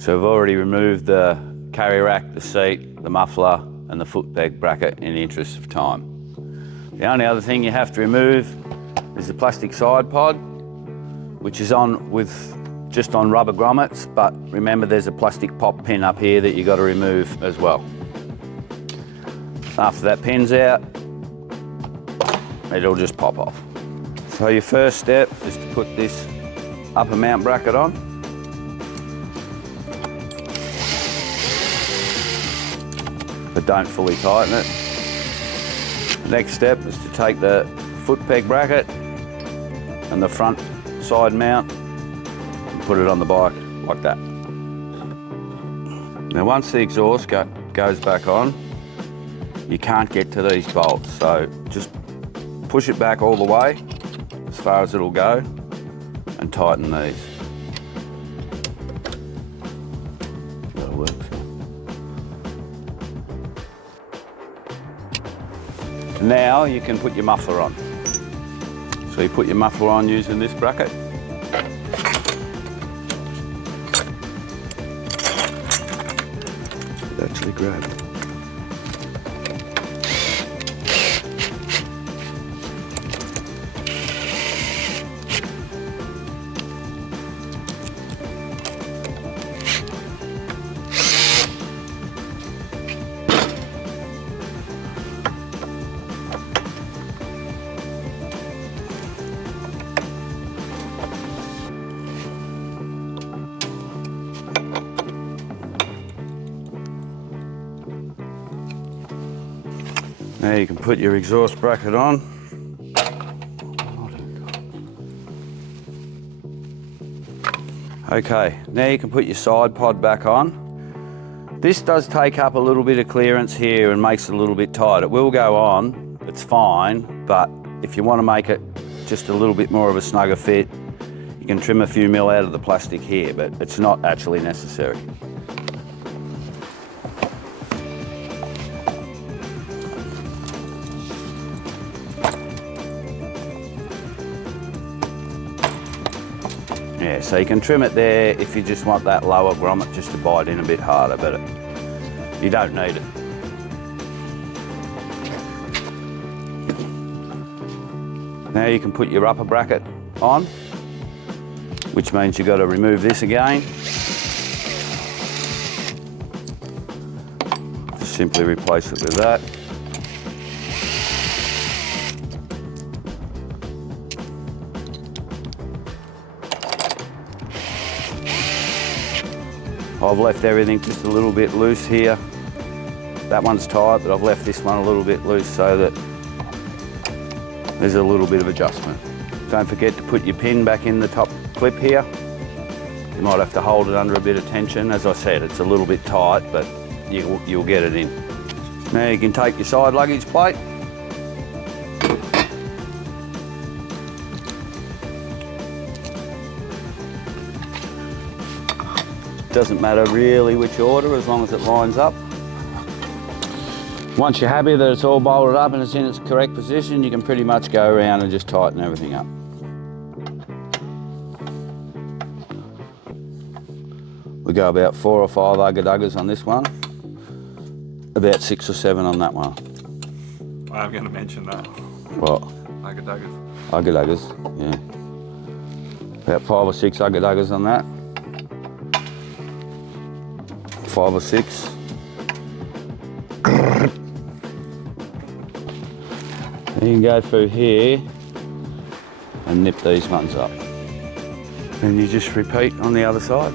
So we've already removed the carry rack, the seat, the muffler, and the foot peg bracket in the interest of time. The only other thing you have to remove is the plastic side pod, which is on with just on rubber grommets, but remember there's a plastic pop pin up here that you've got to remove as well. After that pin's out, it'll just pop off. So your first step is to put this upper mount bracket on. But don't fully tighten it. The next step is to take the foot peg bracket and the front side mount and put it on the bike like that. Now once the exhaust goes back on, you can't get to these bolts, so just push it back all the way as far as it'll go and tighten these. That'll work. Now you can put your muffler on. So you put your muffler on using this bracket. It actually grab it. Now you can put your exhaust bracket on. Okay, now you can put your side pod back on. This does take up a little bit of clearance here and makes it a little bit tight. It will go on, it's fine, but if you want to make it just a little bit more of a snugger fit, you can trim a few mil out of the plastic here, but it's not actually necessary. Yeah, so you can trim it there if you just want that lower grommet just to bite in a bit harder, but you don't need it. Now you can put your upper bracket on, which means you've got to remove this again. Just simply replace it with that. I've left everything just a little bit loose here. That one's tight, but I've left this one a little bit loose so that there's a little bit of adjustment. Don't forget to put your pin back in the top clip here. You might have to hold it under a bit of tension. As I said, it's a little bit tight, but you'll get it in. Now you can take your side luggage plate. Doesn't matter really which order, as long as it lines up. Once you're happy that it's all bolted up and it's in its correct position, you can pretty much go around and just tighten everything up. We go about 4 or 5 ugga-duggas on this one, about 6 or 7 on that one. I am going to mention that. What? Ugga-duggas. Ugga-duggas, yeah. About 5 or 6 ugga-duggas on that. 5 or 6. You can go through here and nip these ones up. And you just repeat on the other side.